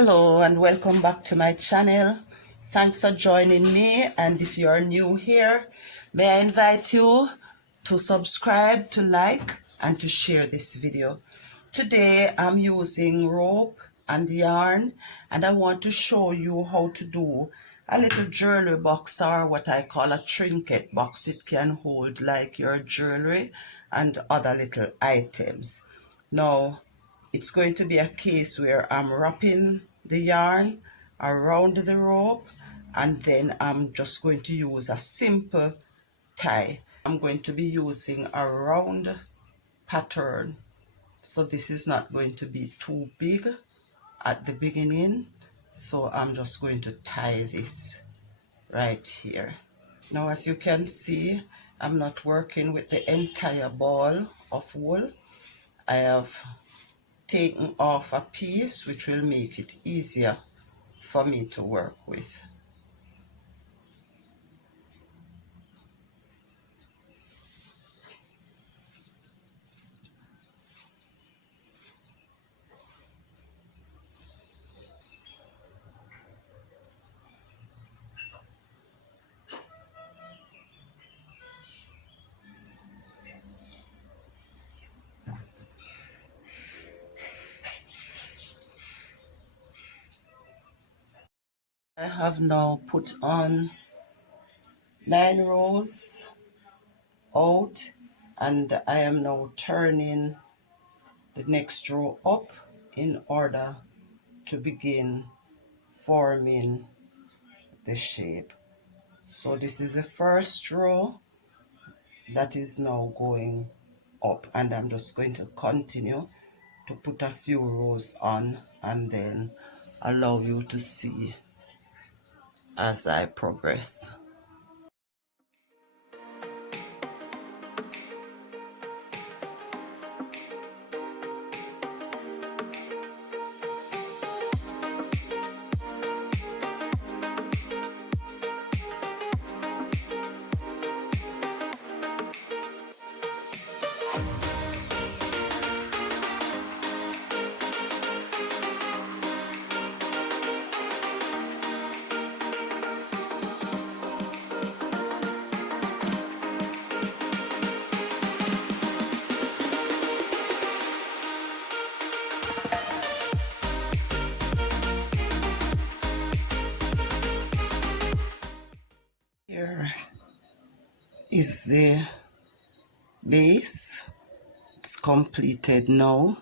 Hello and welcome back to my channel. Thanks for joining me, and if you are new here, may I invite you to subscribe, to like, and to share this video. Today I'm using rope and yarn, and I want to show you how to do a little jewelry box, or what I call a trinket box. It can hold like your jewelry and other little items. Now, it's going to be a case where I'm wrapping the yarn around the rope, and then I'm just going to use a simple tie. I'm going to be using a round pattern, so this is not going to be too big at the beginning. So I'm just going to tie this right here. Now, as you can see, I'm not working with the entire ball of wool. I have taken off a piece, which will make it easier for me to work with. I have now put on 9 rows out, and I am now turning the next row up in order to begin forming the shape. So this is the first row that is now going up, and I'm just going to continue to put a few rows on and then allow you to see as I progress. Here is the base. It's completed now,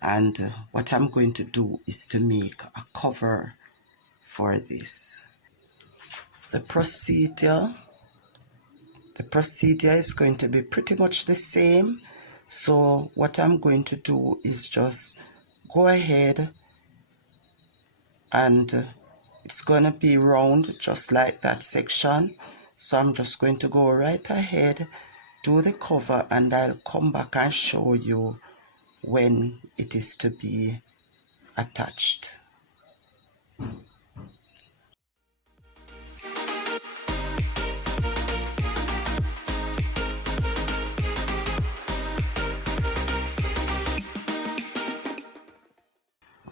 and what I'm going to do is to make a cover for this. The procedure is going to be pretty much the same. So what I'm going to do is just go ahead, and it's going to be round just like that section. So I'm just going to go right ahead, do the cover, and I'll come back and show you when it is to be attached.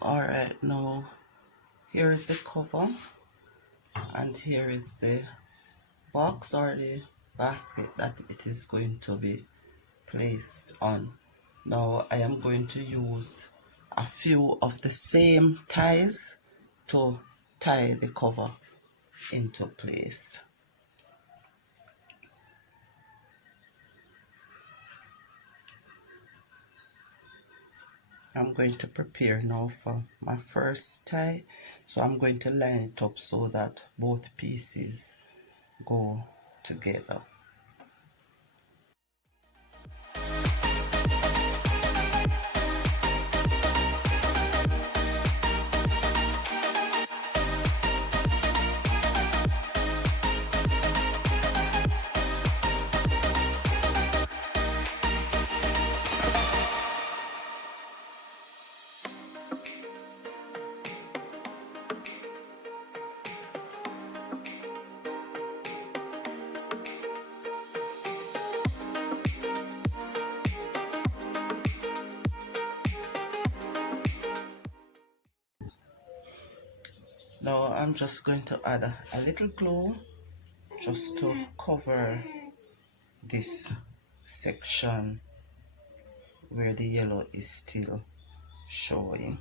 Alright, now here is the cover, and here is the box or the basket that it is going to be placed on. Now I am going to use a few of the same ties to tie the cover into place. I'm going to prepare now for my first tie. So I'm going to line it up so that both pieces go together. Now I'm just going to add a little glue just to cover this section where the yellow is still showing.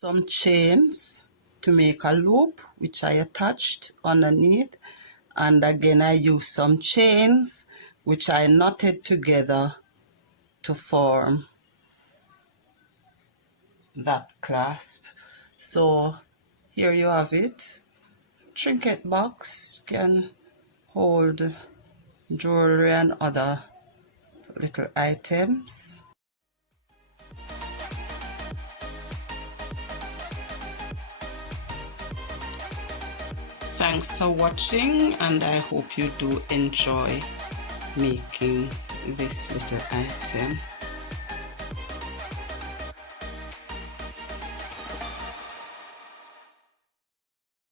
Some chains to make a loop, which I attached underneath, and again I used some chains which I knotted together to form that clasp. So here you have it. Trinket box can hold jewelry and other little items. Thanks for watching, and I hope you do enjoy making this little item.